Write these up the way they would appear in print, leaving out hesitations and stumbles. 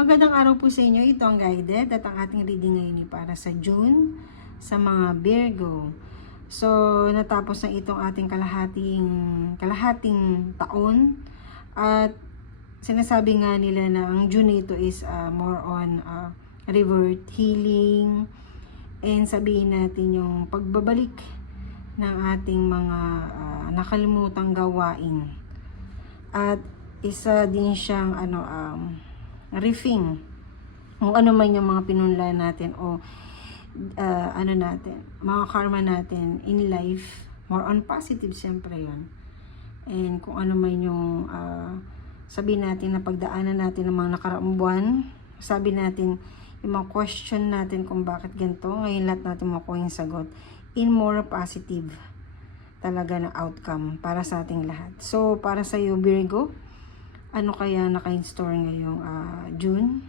Magandang araw po sa inyo. Ito ang guided at ang ating reading ngayon ay para sa June sa mga Virgo. So, natapos na itong ating kalahating taon at sinasabi nga nila na ang June ito is more on revert healing and sabihin natin yung pagbabalik ng ating mga nakalimutang gawain. At isa din siyang riffing kung ano man yung mga pinunla natin o mga karma natin in life, more on positive siyempre yun. And kung ano man yung sabihin natin na pagdaanan natin ng mga nakaraang buwan, sabi natin yung mga question natin kung bakit ganito, ngayon lahat natin makuha yung sagot in more positive talaga na outcome para sa ating lahat. So para sa iyo Virgo, ano kaya naka-install ngayong June?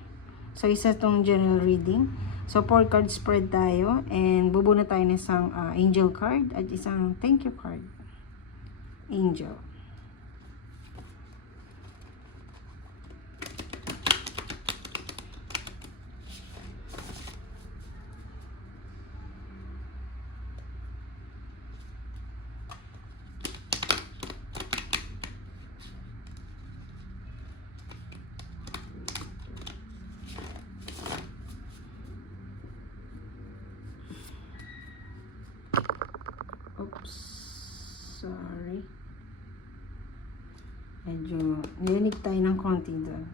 So, isa tong general reading. So, 4 card spread tayo. And bubuna tayo ng isang angel card at isang thank you card. Angel. Oops. Sorry. Medyo narinig tayo ng konti doon.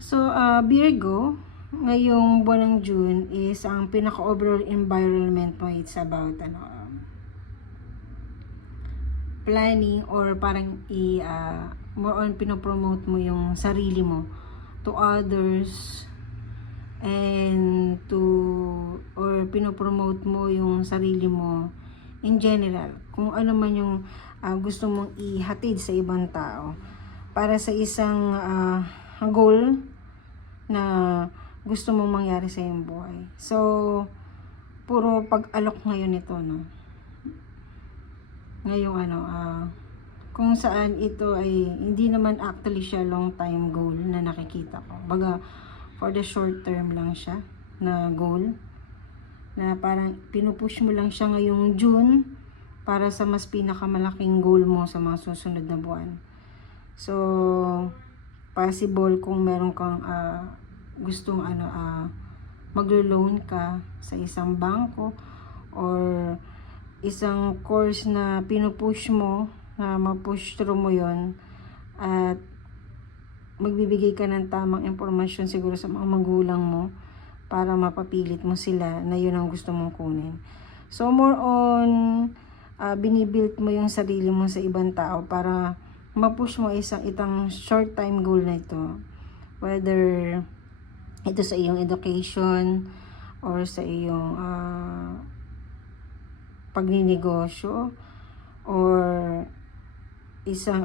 So, Virgo, ngayong buwan ng June is ang pinaka-overall environment mo, it's about planning or parang more on pinopromote mo yung sarili mo to others and or pinopromote mo yung sarili mo in general. Kung ano man yung gusto mong ihatid sa ibang tao para sa isang goal na gusto mong mangyari sa iyong buhay. So, puro pag-alok ngayon ito, no? Ngayong kung saan ito ay hindi naman actually siya long time goal na nakikita ko. Baga, for the short term lang siya na goal. Na parang pinupush mo lang siya ngayong June para sa mas pinakamalaking goal mo sa mga susunod na buwan. So, possible kung meron kang gustong maglo-loan ka sa isang bangko or isang course na pinupush mo na ma-push through mo yon at magbibigay ka ng tamang impormasyon siguro sa mga magulang mo para mapapilit mo sila na yun ang gusto mong kunin. So more on binibuild mo yung sarili mo sa ibang tao para ma-push mo itang short time goal na ito, whether ito sa iyong education or sa iyong pagninegosyo or isang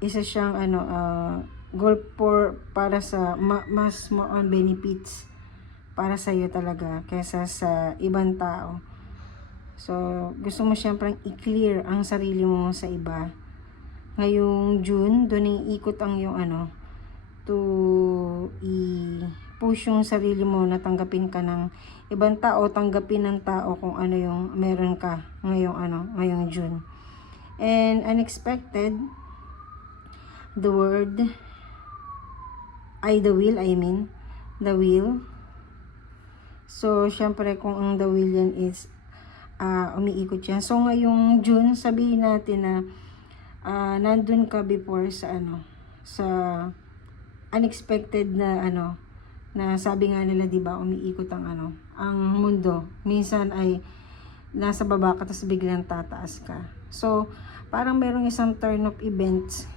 isa siyang goal para sa mas more on benefits para sa iyo talaga kaysa sa ibang tao. So gusto mo siyempre i-clear ang sarili mo sa iba. Ngayong June, doon ikot ang yung to i-push yung sarili mo na tanggapin ka ng ibang tao, tanggapin ng tao kung ano yung meron ka ngayong June. And unexpected, the wheel. So, syempre kung ang the wheel yan is umiikot yan. So, ngayong June, sabihin natin na nandun ka before sa sa unexpected na na sabi nga nila 'di ba umiikot ang ang mundo. Minsan ay nasa baba ka tapos biglang tataas ka. So parang merong isang turn of events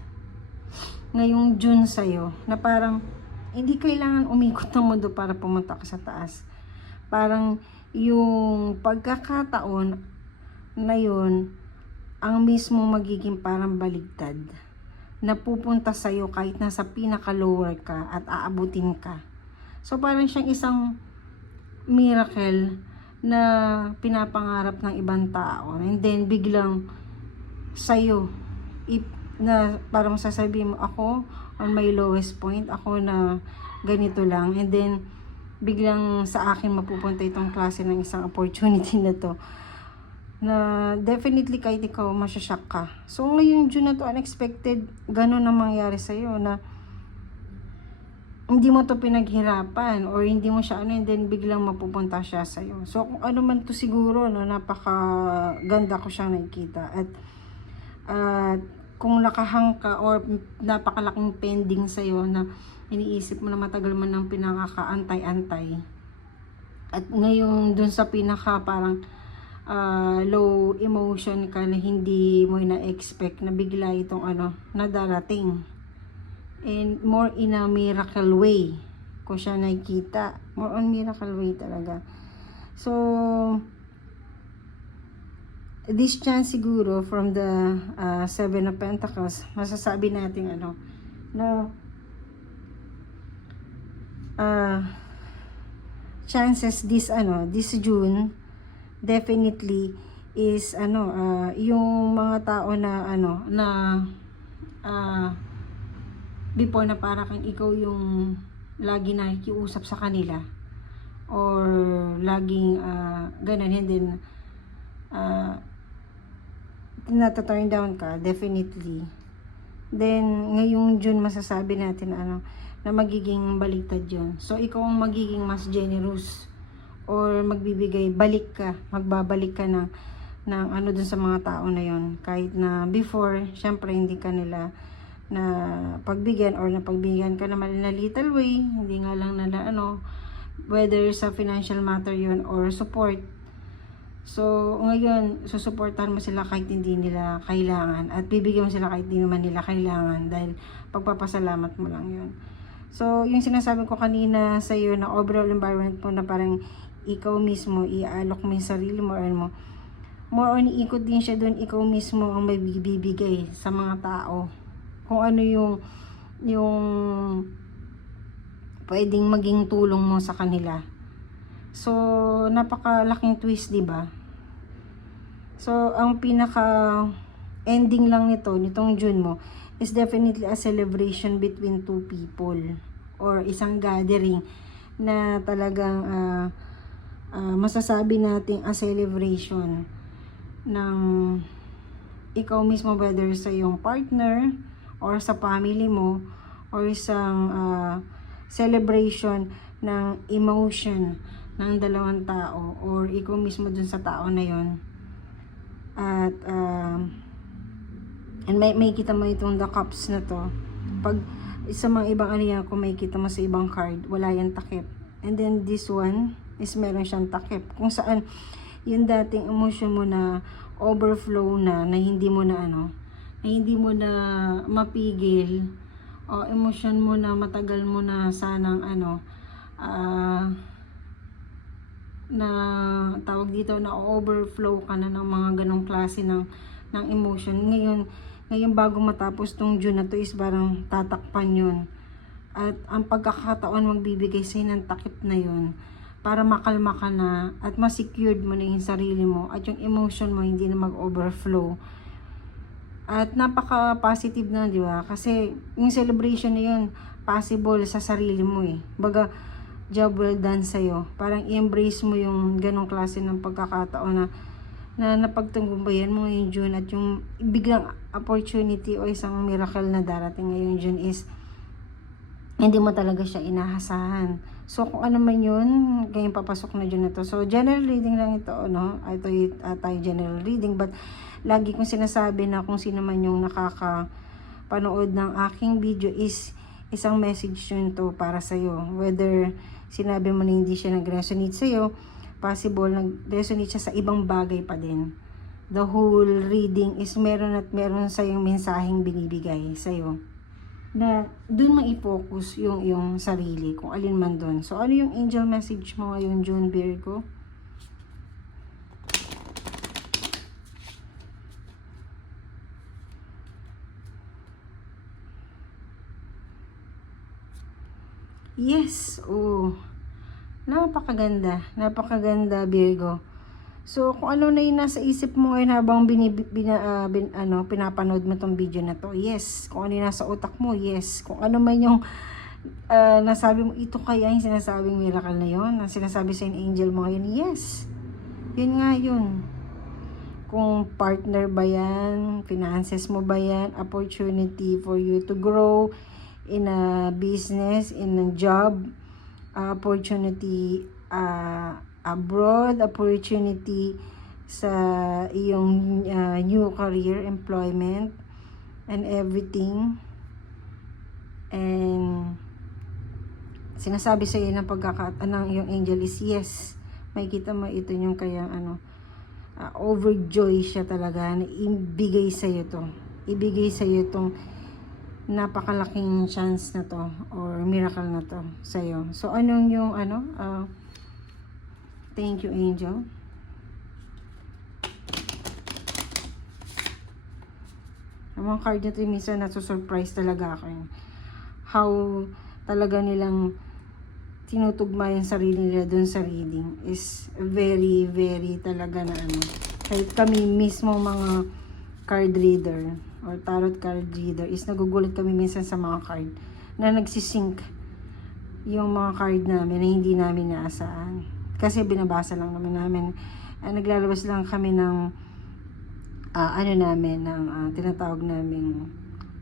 ngayong June sa'yo na parang hindi kailangan umikot ng mundo para pumunta ka sa taas. Parang yung pagkakataon na yun, ang mismo magiging parang baligtad na pupunta sa'yo kahit nasa pinaka-lower ka at aabutin ka. So, parang siyang isang miracle na pinapangarap ng ibang tao. And then, biglang sa'yo, na parang sasabihin mo, ako, on my lowest point, ako na ganito lang. And then, biglang sa akin mapupunta itong klase ng isang opportunity na to. Na definitely kahit ikaw masyashock ka. So, ngayong June na to, unexpected, ganun na mangyari sa'yo na hindi mo to pinaghirapan or hindi mo siya and then biglang mapupunta siya sa'yo. So, kung ano man to siguro, no, napakaganda ko siyang nakikita. At kung nakahang ka or napakalaking pending sa'yo na iniisip mo na matagal mo nang pinakakaantay-antay. At ngayon, dun sa pinaka parang low emotion ka na hindi mo na-expect na bigla itong na darating. And more in a miracle way ko siya nakikita. More on miracle way talaga. So, this chance siguro from the Seven of Pentacles, masasabi natin na chances this June definitely is yung mga tao na before na para kang ikaw yung lagi nakikiusap sa kanila or laging ganun, and then nata-turn down ka, definitely. Then ngayong June masasabi natin na magiging baliktad yun. So ikaw ang magiging mas generous or magbibigay, magbabalik ka ng dun sa mga tao na yon. Kahit na before, syempre hindi ka nila na pagbigyan or napagbigyan ka naman in a little way, hindi nga lang nila whether sa financial matter yon or support. So ngayon susuportahan mo sila kahit hindi nila kailangan at bibigyan mo sila kahit hindi naman nila kailangan dahil pagpapasalamat mo lang yon. So yung sinasabi ko kanina sa iyo na overall environment mo na parang ikaw mismo iaalok mo yung sarili mo or more on iikot din siya doon, ikaw mismo ang may bibigay sa mga tao kung ano yung pwedeng maging tulong mo sa kanila. So napakalaking twist, di ba? So ang pinaka ending lang nitong June mo is definitely a celebration between two people or isang gathering na talagang masasabi natin a celebration ng ikaw mismo, whether sa iyong partner or sa family mo or isang celebration ng emotion ng dalawang tao or ikaw mismo dun sa tao na yon. At and may kita mo itong the cups na to. Pag sa mga ibang kung may kita mo sa ibang card, wala yan takip. And then this one is meron siyang takip. Kung saan yung dating emotion mo na overflow na hindi mo na mapigil, o emotion mo na matagal mo na sanang na tawag dito na overflow ka na ng mga ganong klase ng emotion. Ngayon bago matapos tong June na to is parang tatakpan yun. At ang pagkakataon magbibigay sa'yo ng takip na yun para makalma ka na at ma-secured mo na yung sarili mo at yung emotion mo hindi na mag-overflow. At napaka-positive na, di ba? Kasi yung celebration na yun, possible sa sarili mo eh. Baga, job well done sa'yo. Parang i-embrace mo yung ganong klase ng pagkakataon na napagtunggubayan mo ngayong June at yung biglang opportunity o isang miracle na darating ngayong June is hindi mo talaga siya inahasahan. So, kung ano man yun, ganyan papasok na June na to. So, general reading lang ito, Ito tayo general reading. But, lagi kong sinasabi na kung sino man yung nakakapanood ng aking video is isang message yun to para sa'yo. Whether sinabi mo na hindi siya nag-resonate sa'yo, possible nag-resonate siya sa ibang bagay pa din. The whole reading is meron at meron sa'yong mensaheng binibigay sa'yo. Na dun ma-focus yung iyong sarili, kung alin man dun. So, ano yung angel message mo ngayon, June, Virgo? Yes, oh. Napakaganda. Napakaganda, Virgo. So, kung ano na yung nasa isip mo ngayon habang pinapanood mo tong video na to, yes. Kung ano yung nasa utak mo, yes. Kung ano man yung nasabi mo, ito kaya yung sinasabing miracle na yun, ang sinasabi sa angel mo ngayon, yes. Yun nga yun. Kung partner ba yan, finances mo ba yan, opportunity for you to grow in a business, in a job, opportunity abroad, opportunity sa iyong new career, employment, and everything. And sinasabi sa iyo ng ng iyong angel is yes. Makikita mo ito yung kaya overjoy siya talaga na ibigay sa iyo to. Ibigay sa iyo tong napakalaking chance na to or miracle na to sa iyo. So anong yung thank you, angel. Ang mga card nito minsan nasusurprise talaga ako. How talaga nilang tinutugma yung sarili nila dun sa reading is very, very talaga na kahit kami mismo mga card reader or tarot card reader is nagugulat kami minsan sa mga card na nagsisync yung mga card namin na hindi namin naasahan. Kasi binabasa lang namin naglalabas lang kami ng tinatawag namin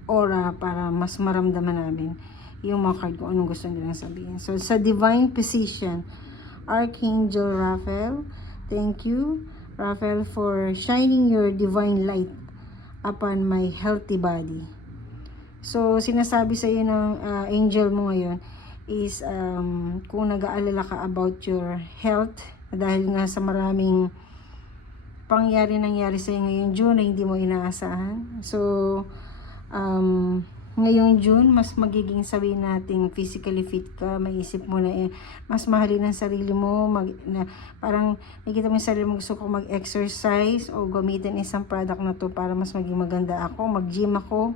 aura para mas maramdaman namin yung mga card kung anong gusto nilang sabihin. So, sa divine position, Archangel Raphael, thank you, Raphael, for shining your divine light upon my healthy body. So, sinasabi sa iyo ng angel mo ngayon is kung nag-aalala ka about your health, dahil nga sa maraming nangyari sa iyo ngayong June na hindi mo inaasahan. So, ngayong June, mas magiging sabihin natin physically fit ka, maisip mo na mas mahalin ang sarili mo, parang nakikita mo yung sarili mo, gusto ko mag-exercise o gamitin isang product na to para mas maging maganda ako, mag-gym ako,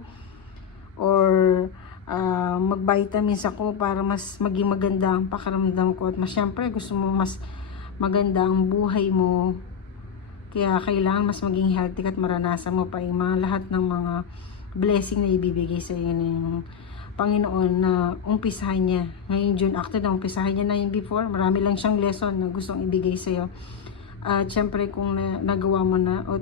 or mag-vitamins ako para mas maging maganda ang pakaramdam ko, at mas syempre gusto mo mas maganda ang buhay mo, kaya kailangan mas maging healthy at maranasan mo pa yung mga lahat ng mga blessing na ibibigay sa iyo ng Panginoon na umpisahan niya ngayong June. Actually, na umpisahan niya na yung before. Marami lang siyang lesson na gustong ibigay sa iyo. At syempre kung nagawa mo na o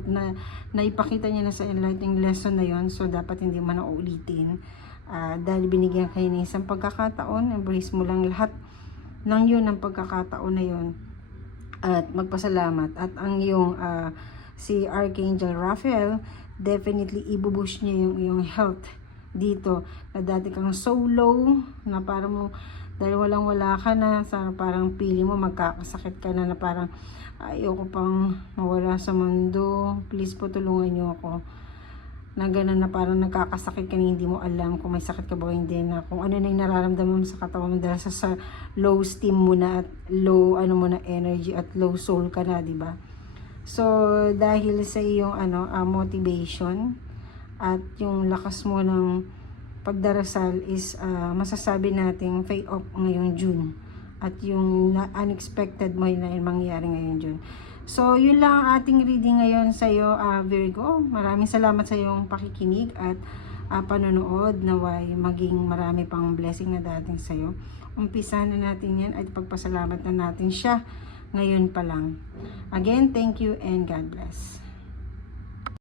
naipakita niya na sa enlightening lesson na yon, so dapat hindi mo na uulitin. Dahil binigyan kayo ng isang pagkakataon, embrace mo lang lahat ng yun, ng pagkakataon na yon, at magpasalamat. At ang yung si Archangel Raphael, definitely ibubush niya yung iyong health dito, na dati kang so low na parang dahil wala ka na, parang pili mo magkakasakit ka na parang ayoko pang mawala sa mundo, please po tulungan niyo ako, na gano'n na parang nagkakasakit ka na hindi mo alam kung may sakit ka ba o hindi, na kung ano na yung nararamdaman mo sa katawan mo dahil sa low steam mo na at low energy at low soul ka na, di ba? So, dahil sa iyong motivation at yung lakas mo ng pagdarasal is masasabi nating pay off ngayong June. At yung unexpected mo na yung mangyayari ngayong June. So, yun lang ang ating reading ngayon sa iyo, Virgo. Maraming salamat sa iyong pakikinig at panonood. Naway maging marami pang blessing na dating sa iyo. Umpisahan na natin yan at pagpasalamat na natin siya ngayon pa lang. Again, thank you and God bless.